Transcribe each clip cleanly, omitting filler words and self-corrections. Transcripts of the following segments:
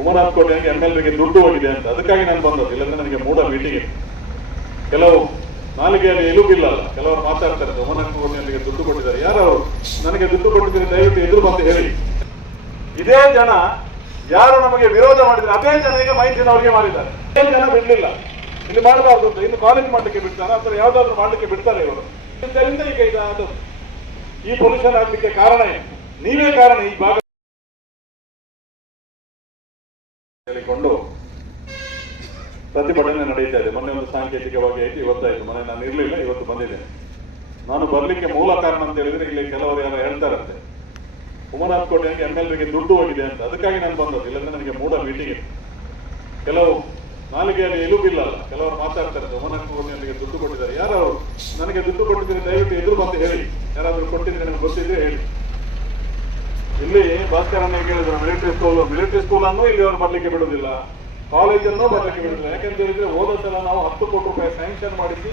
ಉಮನಾಥ್ ಕೋಟೆಗೆ MLA ದುಡ್ಡು ಹೋಗಿದೆ ಅಂತ, ಅದಕ್ಕಾಗಿ ನಾನು ಬಂದದ್ದು. ಇಲ್ಲಾಂದ್ರೆ ನನಗೆ ಮೂಡ ಮೀಟಿಂಗ್ ಕೆಲವು ನಾಲಿಗೆಯಲ್ಲಿ ಎಲುಬಿಲ್ಲ ಅಲ್ಲ, ಕೆಲವರು ಮಾತಾಡ್ತಾರೆ ಉಮನಾಥ್ ಕೋಟೆಗೆ ದುಡ್ಡು ಕೊಟ್ಟಿದ್ದಾರೆ. ಯಾರು ನನಗೆ ದುಡ್ಡು ಕೊಟ್ಟಿದ್ದಾರೆ ದಯವಿಟ್ಟು ಎದುರು ಬಂದು ಹೇಳಿ. ಇದೇ ಜನ ಯಾರು ನಮಗೆ ವಿರೋಧ ಮಾಡಿದ್ರೆ ಅದೇ ಜನ ಈಗ ಮೈಸೂರಿನವರಿಗೆ ಮಾಡಿದ್ದಾರೆ. ಅದೇ ಜನ ಬಿಡ್ಲಿಲ್ಲ, ಇಲ್ಲಿ ಮಾಡಬಾರ್ದು ಅಂತ. ಇನ್ನು ಕಾಲೇಜ್ ಮಾಡ್ಲಿಕ್ಕೆ ಬಿಡ್ತಾರೆ ಅಥವಾ ಯಾವ್ದಾದ್ರು ಮಾಡ್ಲಿಕ್ಕೆ ಬಿಡ್ತಾರೆ ಇವರು. ಇದರಿಂದ ಈಗ ಇದು ಈ ಪೊಲ್ಯೂಷನ್ ಆಗ್ಲಿಕ್ಕೆ ಕಾರಣ ಏನು? ನೀವೇ ಕಾರಣ. ಈ ಭಾಗ ಹೇಳಿಕೊಂಡು ಪ್ರತಿಭಟನೆ ನಡೀತಾ ಇದೆ. ಮೊನ್ನೆ ಒಂದು ಸಾಂಕೇತಿಕವಾಗಿ ಆಯ್ತು, ಇವತ್ತಾಯ್ತು. ಮೊನ್ನೆ ನಾನು ಇರ್ಲಿಲ್ಲ, ಇವತ್ತು ಬಂದಿದ್ದೇನೆ. ನಾನು ಬರ್ಲಿಕ್ಕೆ ಮೂಲ ಕಾರಣ ಅಂತ ಹೇಳಿದ್ರೆ ಇಲ್ಲಿ ಕೆಲವರು ಯಾರು ಹೇಳ್ತಾರಂತೆ ಉಮನಾಥ್ ಕೋಟೆಗೆ MLA ದುಡ್ಡು ಹೋಗಿದೆ ಅಂತ, ಅದಕ್ಕಾಗಿ ನಾನು ಬಂದದ್ದು. ಇಲ್ಲಾಂದ್ರೆ ನನಗೆ ಮೂಡ ಮೀಟಿಂಗ್ ಕೆಲವು ನಾಲಿಗೆಯಲ್ಲಿ ಎಲುಬಿಲ್ಲ ಅಲ್ಲ, ಕೆಲವರು ಮಾತಾಡ್ತಾರೆ ಉಮನಾಥ್ ಕೋಟೆಗೆ ದುಡ್ಡು ಕೊಟ್ಟಿದ್ದಾರೆ. ಯಾರು ನನಗೆ ದುಡ್ಡು ಕೊಟ್ಟಿದ್ದಾರೆ ದಯವಿಟ್ಟು ಎದುರು ಬಂದು ಹೇಳಿ. ಯಾರಾದ್ರೂ ಕೊಟ್ಟಿದ್ರೆ ನನಗೆ ಗೊತ್ತಿದ್ರೆ ಹೇಳಿ. ಇಲ್ಲಿ ಭಾಸ್ಕರನ್ನ ಕೇಳಿದ್ರು ಮಿಲಿಟರಿ ಸ್ಕೂಲ್ ಅನ್ನು ಇಲ್ಲಿ ಅವರು ಬರ್ಲಿಕ್ಕೆ ಬಿಡುದಿಲ್ಲ, ಕಾಲೇಜನ್ನು ಬರ್ಲಿಕ್ಕೆ ಬಿಡುದಿಲ್ಲ. ಯಾಕಂತ ಹೇಳಿದ್ರೆ ಹೋದ ಸಲ ನಾವು 10 ಕೋಟಿ ರೂಪಾಯಿ ಸ್ಯಾಂಕ್ಷನ್ ಮಾಡಿಸಿ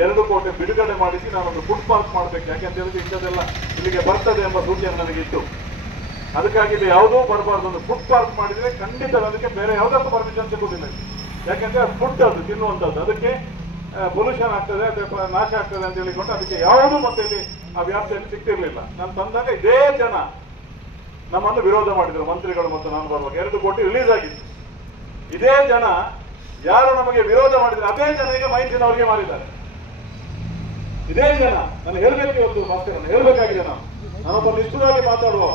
2 ಕೋಟಿ ಬಿಡುಗಡೆ ಮಾಡಿಸಿ ನಾನೊಂದು ಫುಡ್ ಪಾರ್ಕ್ ಮಾಡ್ಬೇಕು. ಯಾಕಂತ ಹೇಳಿದ್ರೆ ಇಂಥದ್ದೆಲ್ಲ ಇಲ್ಲಿಗೆ ಬರ್ತದೆ ಎಂಬ ಸೂಚನೆ ನನಗಿತ್ತು. ಅದಕ್ಕಾಗಿ ಇಲ್ಲಿ ಯಾವುದೂ ಬರಬಾರ್ದು. ಒಂದು ಫುಡ್ ಪಾರ್ಕ್ ಮಾಡಿದ್ರೆ ಖಂಡಿತ ಅದಕ್ಕೆ ಬೇರೆ ಯಾವುದಕ್ಕೂ ಪರ್ಮಿಷನ್ ಸಿಗುದಿಲ್ಲ. ಯಾಕಂದ್ರೆ ಅದು ಫುಡ್ ಅದು ತಿನ್ನುವಂಥದ್ದು, ಅದಕ್ಕೆ ಪೊಲ್ಯೂಷನ್ ಆಗ್ತದೆ, ಅಥವಾ ನಾಶ ಆಗ್ತದೆ ಅಂತ ಹೇಳಿಕೊಂಡು ಅದಕ್ಕೆ ಯಾವುದೂ ಮತ್ತೆ ಇಲ್ಲಿ ಆ ವ್ಯಾಪ್ತಿಯಲ್ಲಿ ಸಿಗ್ತಿರ್ಲಿಲ್ಲ. ನಾನು ತಂದಾಗ ಇದೇ ಜನ ನಮ್ಮನ್ನು ವಿರೋಧ ಮಾಡಿದ್ರು, ಮಂತ್ರಿಗಳು ಮತ್ತು ನಾನು ಬರುವಾಗ 2 ಕೋಟಿ ರಿಲೀಸ್ ಆಗಿತ್ತು. ಇದೇ ಜನ ಯಾರು ನಮಗೆ ವಿರೋಧ ಮಾಡಿದ್ರೆ ಅದೇ ಜನ ಈಗ ಮೈಸೂರಿನವರಿಗೆ ಮಾಡಿದ್ದಾರೆ. ಇದೇ ಜನ ನಾನು ಹೇಳ್ಬೇಕು ಇವತ್ತು ಭಾಸ್ಕರ್, ಹೇಳ್ಬೇಕಾಗಿದೆ. ನಾನೊಬ್ಬ ನಿಷ್ಠುರವಾಗಿ ಮಾತಾಡುವ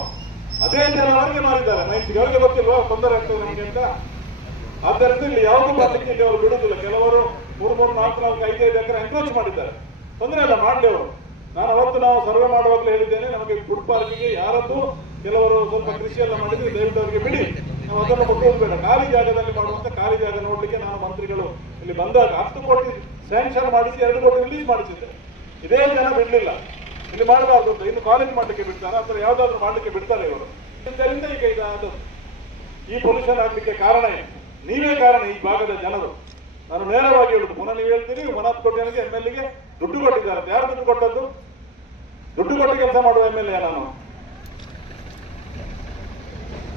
ಅದೇ ಜನ ಅವರಿಗೆ ಮಾಡಿದ್ದಾರೆ ಮೈಸೂರಿಗೆ. ಅವರಿಗೆ ಗೊತ್ತಿಲ್ವಾ ತೊಂದರೆ ಆಗ್ತದೆ ನಮಗೆ ಅಂತ? ಆದ್ದರಿಂದ ಇಲ್ಲಿ ಯಾವುದು ಮಾಡಲಿಕ್ಕೆ ಇಲ್ಲಿ ಅವರು ಬಿಡುದಿಲ್ಲ. ಕೆಲವರು 3, 4, 5 ಎಕರೆ ಎನ್ಕ್ರೋಚ್ ಮಾಡಿದ್ದಾರೆ. ತೊಂದರೆ ಇಲ್ಲ, ಮಾಡಲಿ ಅವರು. ನಾನು ಅವತ್ತು ನಾವು ಸರ್ವೆ ಮಾಡುವಾಗಲೇ ಹೇಳಿದ್ದೇನೆ, ನಮಗೆ ಫುಡ್ ಪಾರ್ಕಿಗೆ ಯಾರದ್ದು ಕೆಲವರು ಸ್ವಲ್ಪ ಕೃಷಿ ಎಲ್ಲ ಮಾಡಿದ್ರೆ ದಯವಿಟ್ಟು ಅವರಿಗೆ ಬಿಡಿ, ನಾವು ಅದನ್ನು ಕೊಟ್ಟು ಹೋಗ್ಬೇಡ. ಖಾಲಿ ಜಾಗದಲ್ಲಿ ಮಾಡುವಂತ ಖಾಲಿ ಜಾಗ ನೋಡ್ಲಿಕ್ಕೆ ನಾನು ಮಂತ್ರಿಗಳು ಇಲ್ಲಿ ಬಂದಾಗ 10 ಕೋಟಿ ಸ್ಯಾಂಕ್ಷನ್ ಮಾಡಿಸಿ 2 ಕೋಟಿ ರಿಲೀಸ್ ಮಾಡಿಸಿದ್ದೆ. ಇದೇ ಜನ ಬಿಡ್ಲಿಲ್ಲ, ಇಲ್ಲಿ ಮಾಡಬಾರ್ದು ಅಂತ. ಇನ್ನು ಕಾಲೇಜ್ ಮಾಡ್ಲಿಕ್ಕೆ ಬಿಡ್ತಾರೆ ಅಥವಾ ಯಾವ್ದಾದ್ರು ಮಾಡ್ಲಿಕ್ಕೆ ಬಿಡ್ತಾರೆ ಇವರು. ಇದರಿಂದ ಈಗ ಇದು ಈ ಪೊಲ್ಯೂಷನ್ ಆಗ್ಲಿಕ್ಕೆ ಕಾರಣ ಏನು? ನೀವೇ ಕಾರಣ, ಈ ಭಾಗದ ಜನರು. ನಾನು ನೇರವಾಗಿ ಹೇಳುದು, ಪುನಃ ನೀವು ಹೇಳ್ತೀರಿ ಉಮನಾಥ್ ಕೋಟೆಗೆ MLA ದುಡ್ಡು ಕೊಟ್ಟಿದ್ದಾರೆ. ಯಾರು ದುಡ್ಡು ಕೊಟ್ಟದ್ದು? ದುಡ್ಡು ಕೊಟ್ಟು ಕೆಲಸ ಮಾಡುವ MLA ನಾನು.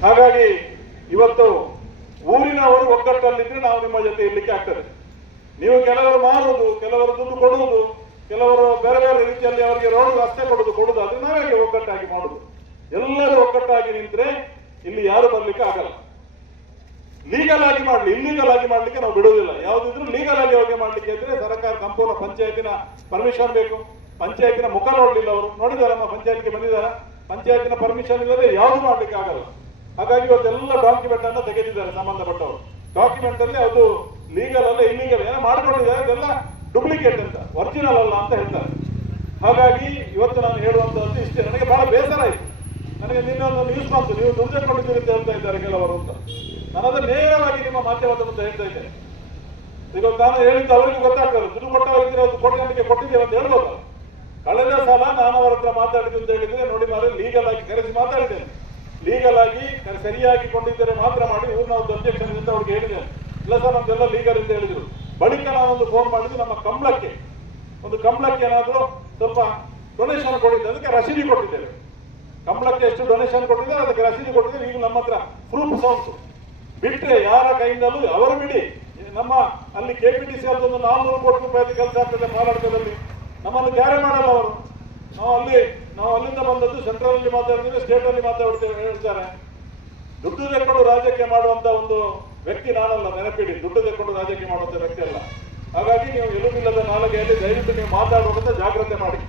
ಹಾಗಾಗಿ ಇವತ್ತು ಊರಿನವರು ಒಗ್ಗಟ್ಟಲ್ಲಿದ್ರೆ ನಾವು ನಿಮ್ಮ ಜೊತೆ ಇರ್ಲಿಕ್ಕೆ ಆಗ್ತದೆ. ನೀವು ಕೆಲವರು ಮಾರುವುದು, ಕೆಲವರು ದುಡ್ಡು ಕೊಡುವುದು, ಕೆಲವರು ಬೇರೆ ಬೇರೆ ರೀತಿಯಲ್ಲಿ ಅವರಿಗೆ ರೋಡ್ ರಸ್ತೆ ಕೊಡುದು ಅದು ನಾವೇ ಒಗ್ಗಟ್ಟಾಗಿ ಮಾಡುದು. ಎಲ್ಲರೂ ಒಗ್ಗಟ್ಟಾಗಿ ನಿಂತ್ರೆ ಇಲ್ಲಿ ಯಾರು ಬರ್ಲಿಕ್ಕೆ ಆಗಲ್ಲ. ಲೀಗಲ್ ಆಗಿ ಮಾಡ್ಲಿ, ಇಲ್ಲೀಗಲ್ ಆಗಿ ಮಾಡ್ಲಿಕ್ಕೆ ನಾವು ಬಿಡುವುದಿಲ್ಲ. ಯಾವುದಿದ್ರು ಲೀಗಲ್ ಆಗಿ ಹೋಗಿ ಮಾಡ್ಲಿಕ್ಕೆ ಇದ್ರೆ ಸರ್ಕಾರ ಸಂಪೂರ್ಣ ಪಂಚಾಯತಿನ ಪರ್ಮಿಷನ್ ಬೇಕು. ಪಂಚಾಯತಿನ ಮುಖ ನೋಡ್ಲಿಲ್ಲ ಅವರು, ನೋಡಿದಾರ ನಮ್ಮ ಪಂಚಾಯತ್ಗೆ ಬಂದಿದ್ದಾರ? ಪಂಚಾಯತಿನ ಪರ್ಮಿಷನ್ ಇಲ್ಲದೆ ಯಾವುದು ಮಾಡ್ಲಿಕ್ಕೆ ಆಗಲ್ಲ. ಹಾಗಾಗಿ ಇವತ್ತೆಲ್ಲ ಡಾಕ್ಯುಮೆಂಟ್ ಅನ್ನ ತೆಗೆದಿದ್ದಾರೆ ಸಂಬಂಧಪಟ್ಟವರು. ಡಾಕ್ಯುಮೆಂಟ್ ಅಲ್ಲಿ ಅದು ಲೀಗಲ್ ಅಲ್ಲ ಇಲ್ಲೀಗಲ್ ಏನೋ ಮಾಡ್ಕೊಂಡಿದ್ದಾರೆ, ಅದೆಲ್ಲ ಡೂಪ್ಲಿಕೇಟ್ ಅಂತ, ಒರಿಜಿನಲ್ ಅಲ್ಲ ಅಂತ ಹೇಳ್ತಾರೆ. ಹಾಗಾಗಿ ಇವತ್ತು ನಾನು ಹೇಳುವಂತದ್ದು ಇಷ್ಟೇ. ನನಗೆ ಬಹಳ ಬೇಸರ ಆಯ್ತು. ನನಗೆ ನಿನ್ನೆ ಒಂದು ನ್ಯೂಸ್ ಬಂತು, ನೀವು ದುಡ್ಡು ತೆಗೆದುಕೊಂಡಿದ್ದೀರಿ ಅಂತ ಹೇಳ್ತಾ ಇದ್ದಾರೆ ಕೆಲವರು ಅಂತ. ನಾನು ಅದನ್ನು ನೇರವಾಗಿ ನಿಮ್ಮ ಮಾಧ್ಯಮದ ಮುಂದೆ ಹೇಳ್ತಾ ಇದ್ದೇನೆ. ಈಗ ನಾನು ಹೇಳಿದ್ದು ಅವರಿಗೆ ಗೊತ್ತಾಗ್ತದೆ, ದುಡ್ಡು ಕೊಟ್ಟವರಿಗೆ ಅದು ಕೊಟ್ಟವರಿಗೆ ಕೊಟ್ಟಿದ್ದೇವೆ ಅಂತ ಹೇಳ್ಬೋದು. ಕಳೆದ ಸಲ ನಾನು ಅವರ ಹತ್ರ ಮಾತಾಡಿದ್ದು ಅಂತ ಹೇಳಿದ್ರೆ, ನೋಡಿ ಮಾರೆ ಲೀಗಲ್ ಆಗಿ ಕರೆಸಿ ಮಾತಾಡಿದ್ದೇನೆ. ಲೀಗಲ್ ಆಗಿ ಸರಿಯಾಗಿ ಕೊಂಡಿದ್ದರೆ ಮಾತ್ರ ಮಾಡಿ ಊರಿನ ಒಂದು ಅಧ್ಯಕ್ಷನಿಂದ ಅವ್ರಿಗೆ ಹೇಳಿದ್ದೇನೆ. ಇಲ್ಲ ಸರ್ ನಮ್ದೆಲ್ಲ ಲೀಗಲ್ ಅಂತ ಹೇಳಿದ್ರು. ಬಳಿಕ ನಾನೊಂದು ಫೋನ್ ಮಾಡಿದ್ದು, ನಮ್ಮ ಕಂಬಳಕ್ಕೆ ಏನಾದರೂ ಸ್ವಲ್ಪ ಡೊನೇಷನ್ ಕೊಟ್ಟಿದ್ದೆ, ಅದಕ್ಕೆ ರಸೀದಿ ಕೊಟ್ಟಿದ್ದೇವೆ. ಕಂಬಳಕ್ಕೆ ಎಷ್ಟು ಡೊನೇಷನ್ ಕೊಟ್ಟಿದ್ದಾರೆ ಅದಕ್ಕೆ ರಸೀದಿ ಕೊಟ್ಟಿದ್ದೇವೆ. ಈಗ ನಮ್ಮ ಹತ್ರ ಪ್ರೂಫ್ ಸೌಂಡ್ಸ್ ಬಿಟ್ರೆ ಯಾರ ಕೈಯಿಂದಲೂ ಅವರು ಬಿಡಿ. ನಮ್ಮ ಅಲ್ಲಿ KPTC ಅದೊಂದು 400 ಕೋಟಿ ರೂಪಾಯಿ ಕೆಲಸ ಆಗ್ತದೆ ಮಾಲಾಡ್ಕದಲ್ಲಿ, ನಮ್ಮನ್ನು ಕ್ಯಾರೆ ಮಾಡಲ್ಲ ಅವರು. ನಾವು ಅಲ್ಲಿಂದ ಬಂದದ್ದು ಸೆಂಟ್ರಲ್ ಅಲ್ಲಿ ಮಾತಾಡ್ತೇವೆ, ಸ್ಟೇಟ್ ಅಲ್ಲಿ ಮಾತಾಡ್ತೇವೆ ಹೇಳ್ತಾರೆ. ದುಡ್ಡು ತೆಕ್ಕೊಂಡು ರಾಜಕೀಯ ಮಾಡುವಂತ ಒಂದು ವ್ಯಕ್ತಿ ನಾನಲ್ಲ, ನೆನಪಿಡಿ. ದುಡ್ಡು ತೆಕ್ಕೊಂಡು ರಾಜಕೀಯ ಮಾಡುವಂತ ವ್ಯಕ್ತಿ ಅಲ್ಲ. ಹಾಗಾಗಿ ನೀವು ಎಲುಬಿಲ್ಲದ ನಾಲಿಗೆಯಲ್ಲಿ ದಯವಿಟ್ಟು ನೀವು ಮಾತಾಡುವಂತ ಜಾಗ್ರತೆ ಮಾಡಿ.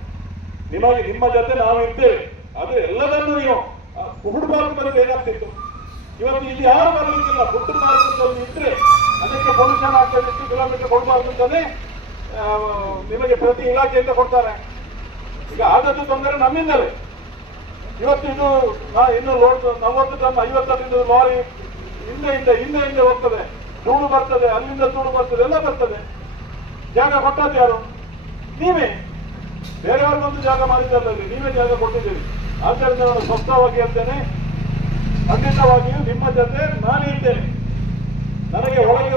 ನಿಮ್ಮ ಜೊತೆ ನಾವು ಇರ್ತೇವೆ. ಅದು ಎಲ್ಲದನ್ನು ನೀವು ಫುಡ್ ಪಾರ್ಕ್ ಬರೋದು ಏನಾಗ್ತಿತ್ತು? ಇವತ್ತು ಇದು ಯಾರು ಬರಲಿಕ್ಕಿಲ್ಲ. ಫುಡ್ ಪಾರ್ಕ್ ಇದ್ರೆ ಅದಕ್ಕೆ ಪೊಲ್ಯೂಷನ್ ಆಗ್ತದೆ, ಎಷ್ಟು ಕಿಲೋಮೀಟರ್ ಕೊಡಬಾರ್ದು ಅಂತಾನೆ ನಿಮಗೆ ಪ್ರತಿ ಇಲಾಖೆಯಿಂದ ಕೊಡ್ತಾರೆ. ಈಗ ಆದದ್ದು ತೊಂದರೆ ನಮ್ಮಿಂದಲೇ. ಇವತ್ತು ಇದು ಇನ್ನು 40 ಟನ್ 50 ಟನ್ ಲಾರಿ ಹಿಂದೆ ಹೋಗ್ತದೆ, ಧೂಳು ಬರ್ತದೆ, ಅಲ್ಲಿಂದ ಧೂಳು ಬರ್ತದೆ, ಎಲ್ಲ ಬರ್ತದೆ. ಜಾಗ ಕೊಟ್ಟದ್ದು ಯಾರು? ನೀವೇ. ಬೇರೆಯವ್ರಿಗೊಂದು ಜಾಗ ಮಾಡಿದ್ದಲ್ಲ, ನೀವೇ ಜಾಗ ಕೊಟ್ಟಿದ್ದೀರಿ. ಆದ್ದರಿಂದ ನಾನು ಸ್ಪಷ್ಟವಾಗಿ ಹೇಳ್ತೇನೆ, ಖಂಡಿತವಾಗಿಯೂ ನಿಮ್ಮ ಜೊತೆ ನಾನು ಇರ್ತೇನೆ. ನನಗೆ ಹೊರಗೆ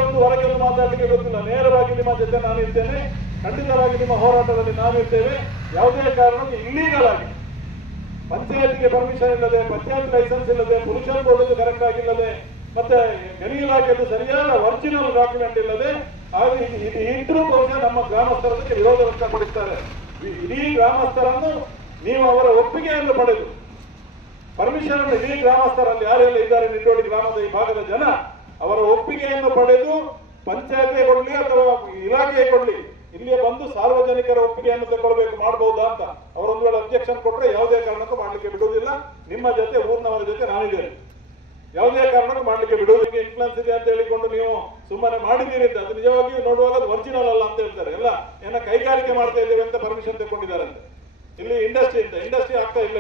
ಒಂದು ಮಾತಾಡಲಿಕ್ಕೆ ಗೊತ್ತಿಲ್ಲ. ನೇರವಾಗಿ ನಿಮ್ಮ ಜೊತೆ ನಾನು ಇರ್ತೇನೆ. ಖಂಡಿತವಾಗಿ ನಿಮ್ಮ ಹೋರಾಟದಲ್ಲಿ ನಾನು ಇರ್ತೇವೆ. ಯಾವುದೇ ಕಾರಣಕ್ಕೂ ಇಲ್ಲೀಗಲ್ ಆಗಿ ಪಂಚಾಯತ್ಗೆ ಪರ್ಮಿಷನ್ ಇಲ್ಲದೆ, ಪಂಚಾಯತ್ ಲೈಸೆನ್ಸ್ ಇಲ್ಲದೆ, ಪೊಲ್ಯೂಷನ್ ಬೋರ್ಡ್ ಕರೆಕ್ಟ್ ಆಗಿಲ್ಲದೆ ಮತ್ತೆ ಗಣಿ ಇಲಾಖೆಯಲ್ಲಿ ಸರಿಯಾದ ಒರಿಜಿನಲ್ ಡಾಕ್ಯುಮೆಂಟ್ ಇಲ್ಲದೆ ಹಾಗೆ ಇದು ಇದ್ರೂ ಬಹುಶಃ ನಮ್ಮ ಗ್ರಾಮಸ್ಥರಕ್ಕೆ ವಿರೋಧ ವ್ಯಕ್ತಪಡಿಸ್ತಾರೆ. ಇಡೀ ಗ್ರಾಮಸ್ಥರನ್ನು ನೀವು ಅವರ ಒಪ್ಪಿಗೆಯನ್ನು ಪಡೆದು ಪರ್ಮಿಷನ್ ಇಡೀ ಗ್ರಾಮಸ್ಥರಲ್ಲಿ ಯಾರೆಲ್ಲ ಇದ್ದಾರೆ ನಿಟ್ಟೋಡಿ ಗ್ರಾಮದ ಈ ಭಾಗದ ಜನ ಅವರ ಒಪ್ಪಿಗೆಯನ್ನು ಪಡೆದು ಪಂಚಾಯತ್ಗೆ ಕೊಡ್ಲಿ ಅಥವಾ ಇಲಾಖೆಗೆ ಕೊಡ್ಲಿ ಇಲ್ಲಿಯೇ ಬಂದು ಸಾರ್ವಜನಿಕರ ಒಪ್ಪಿಗೆಯನ್ನು ತಗೊಳ್ಬೇಕು ಮಾಡಬಹುದಾ ಅಂತ ಅವರೊಂದು ವೇಳೆ ಅಬ್ಜೆಕ್ಷನ್ ಕೊಟ್ಟರೆ ಯಾವುದೇ ಕಾರಣಕ್ಕೂ ಮಾಡ್ಲಿಕ್ಕೆ ಬಿಡುವುದಿಲ್ಲ. ನಿಮ್ಮ ಜೊತೆ ಊರಿನವರ ಜೊತೆ ನಾನಿದ್ದೇನೆ, ಯಾವುದೇ ಕಾರಣಕ್ಕೂ ಮಾಡ್ಲಿಕ್ಕೆ ಬಿಡುವುದಕ್ಕೆ ಇನ್ಫ್ಲುಯೆನ್ಸ್ ಇದೆ ಅಂತ ಹೇಳಿಕೊಂಡು ನೀವು ಸುಮ್ಮನೆ ಮಾಡಿದ್ದೀರಿ ಅಂತ ಅದು ನಿಜವಾಗಿಯೂ ನೋಡುವಾಗ ಅದು ಒರಿಜಿನಲ್ ಅಲ್ಲ ಅಂತ ಹೇಳ್ತಾರೆ. ಎಲ್ಲ ಏನೋ ಕೈಗಾರಿಕೆ ಮಾಡ್ತಾ ಇದ್ದೇವೆ ಅಂತ ಪರ್ಮಿಷನ್ ತಗೊಂಡಿದ್ದಾರಂತೆ. ಇಲ್ಲಿ ಇಂಡಸ್ಟ್ರಿ ಆಗ್ತಾ ಇಲ್ಲ.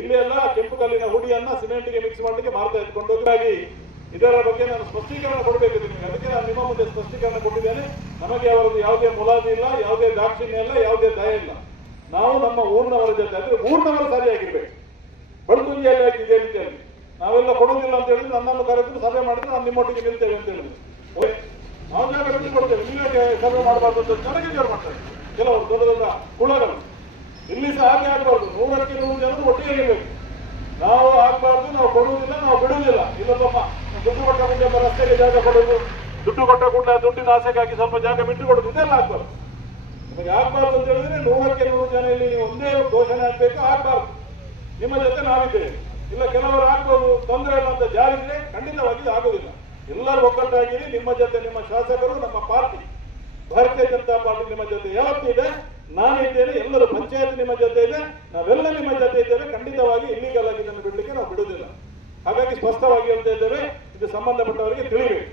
ಇಲ್ಲಿ ಎಲ್ಲ ಕೆಂಪು ಕಲ್ಲಿನ ಹುಡಿಯನ್ನ ಸಿಮೆಂಟ್ಗೆ ಮಿಕ್ಸ್ ಮಾಡಲಿಕ್ಕೆ ಮಾರ್ತಾ ಇದ್ಕೊಂಡು ಹೋಗಿ ಇದರ ಬಗ್ಗೆ ನಾನು ಸ್ಪಷ್ಟೀಕರಣ ಕೊಡಬೇಕು ನಿಮಗೆ. ಅದಕ್ಕೆ ನಾನು ನಿಮ್ಮ ಮುಂದೆ ಸ್ಪಷ್ಟೀಕರಣ ಕೊಟ್ಟಿದ್ದೇನೆ. ನಮಗೆ ಅವರದ್ದು ಯಾವುದೇ ಮುಲಾಜಿ ಇಲ್ಲ, ಯಾವುದೇ ದಾಕ್ಷಿಣ್ಯ ಇಲ್ಲ, ಯಾವುದೇ ದಯ ಇಲ್ಲ. ನಾವು ನಮ್ಮ ಊರಿನವರ ಜೊತೆ ಅಂದ್ರೆ ಊರಿನವರು ಸರಿಯಾಗಿರ್ಬೇಕು. ಬಡಗುಂಜಿಯಲ್ಲಿ ಹಾಕಿ ಇದೇ ರೀತಿಯಾಗಿ ನಾವೆಲ್ಲ ಕೊಡುವುದಿಲ್ಲ ಅಂತ ಹೇಳಿದ್ರೆ ನನ್ನನ್ನು ಕರೆದು ಸಭೆ ಮಾಡಿದ್ರೆ ನಾನು ನಿಮ್ಮೊಟ್ಟಿಗೆ ನಿಲ್ತೇವೆ ಅಂತ ಹೇಳಿದ್ರು. ನಾವು ಜಾಗ ಕೊಡ್ತೇವೆ, ನೀವೇ ಸಭೆ ಮಾಡಬಾರ್ದು ಅಂತ ನನಗೆ ಜೋರು ಮಾಡ್ತಾರೆ ಕೆಲವರು ದೊಡ್ಡ ದೊಡ್ಡ ಕುಳಗಳು. ಇಲ್ಲಿ ಸಹ ಹಾಗೆ ಆಗಬಾರ್ದು. 100ಕ್ಕೆ 100 ಜನರು ಒಟ್ಟಿಗೆ ಇರಬೇಕು. ನಾವು ಆಗ್ಬಾರ್ದು, ನಾವು ಕೊಡುವುದಿಲ್ಲ, ನಾವು ಬಿಡುವುದಿಲ್ಲ. ಇಲ್ಲಪ್ಪ ದುಡ್ಡು ಕೊಟ್ಟ ಮುಂದೆ ರಸ್ತೆಗೆ ಜಾಗ ಕೊಡೋದು, ದುಡ್ಡು ಕೊಟ್ಟ ಕೂಡಲೇ ದುಡ್ಡಿನ ಆಸೆಗಾಗಿ ಸ್ವಲ್ಪ ಜಾಗ ಬಿಟ್ಟು ಕೊಡೋದು, ಇದೆಲ್ಲ ಆಗ್ಬಾರ್ದು. ನಿಮಗೆ ಆಗ್ಬಾರ್ದು ಅಂತ ಹೇಳಿದ್ರೆ 100ಕ್ಕೆ 100 ಜನ ಇಲ್ಲಿ ನೀವು ಒಂದೇ ಘೋಷಣೆ ಆಗ್ಬೇಕು. ಆಗ್ಬಾರ್ದು. ನಿಮ್ಮ ಜೊತೆ ನಾವಿದ್ದೇವೆ. ಇಲ್ಲ ಕೆಲವರು ಆಗ್ಬೋದು, ತೊಂದರೆ ಇಲ್ಲ ಅಂತ ಜಾರಿದ್ರೆ ಖಂಡಿತವಾಗಿ ಆಗುದಿಲ್ಲ. ಎಲ್ಲರೂ ಒಗ್ಗಟ್ಟಾಗಿರಿ. ನಿಮ್ಮ ಜೊತೆ ನಿಮ್ಮ ಶಾಸಕರು, ನಮ್ಮ ಪಾರ್ಟಿ ಭಾರತೀಯ ಜನತಾ ಪಾರ್ಟಿ ನಿಮ್ಮ ಜೊತೆ ಯಾವತ್ತಿದೆ, ನಾನಿದ್ದೇನೆ. ಎಲ್ಲರೂ ಪಂಚಾಯತ್ ನಿಮ್ಮ ಜೊತೆ ಇದೆ, ನಾವೆಲ್ಲ ನಿಮ್ಮ ಜೊತೆ ಇದ್ದೇವೆ. ಖಂಡಿತವಾಗಿ ಇಲ್ಲಿಗಲ್ ಆಗಿ ಇದನ್ನು ಬಿಡಲಿಕ್ಕೆ ನಾವು ಬಿಡುವುದಿಲ್ಲ. ಹಾಗಾಗಿ ಸ್ಪಷ್ಟವಾಗಿ ಹೇಳ್ತಾ ಇದ್ದೇವೆ, ಇದು ಸಂಬಂಧಪಟ್ಟವರಿಗೆ ತಿಳಿಬೇಕು.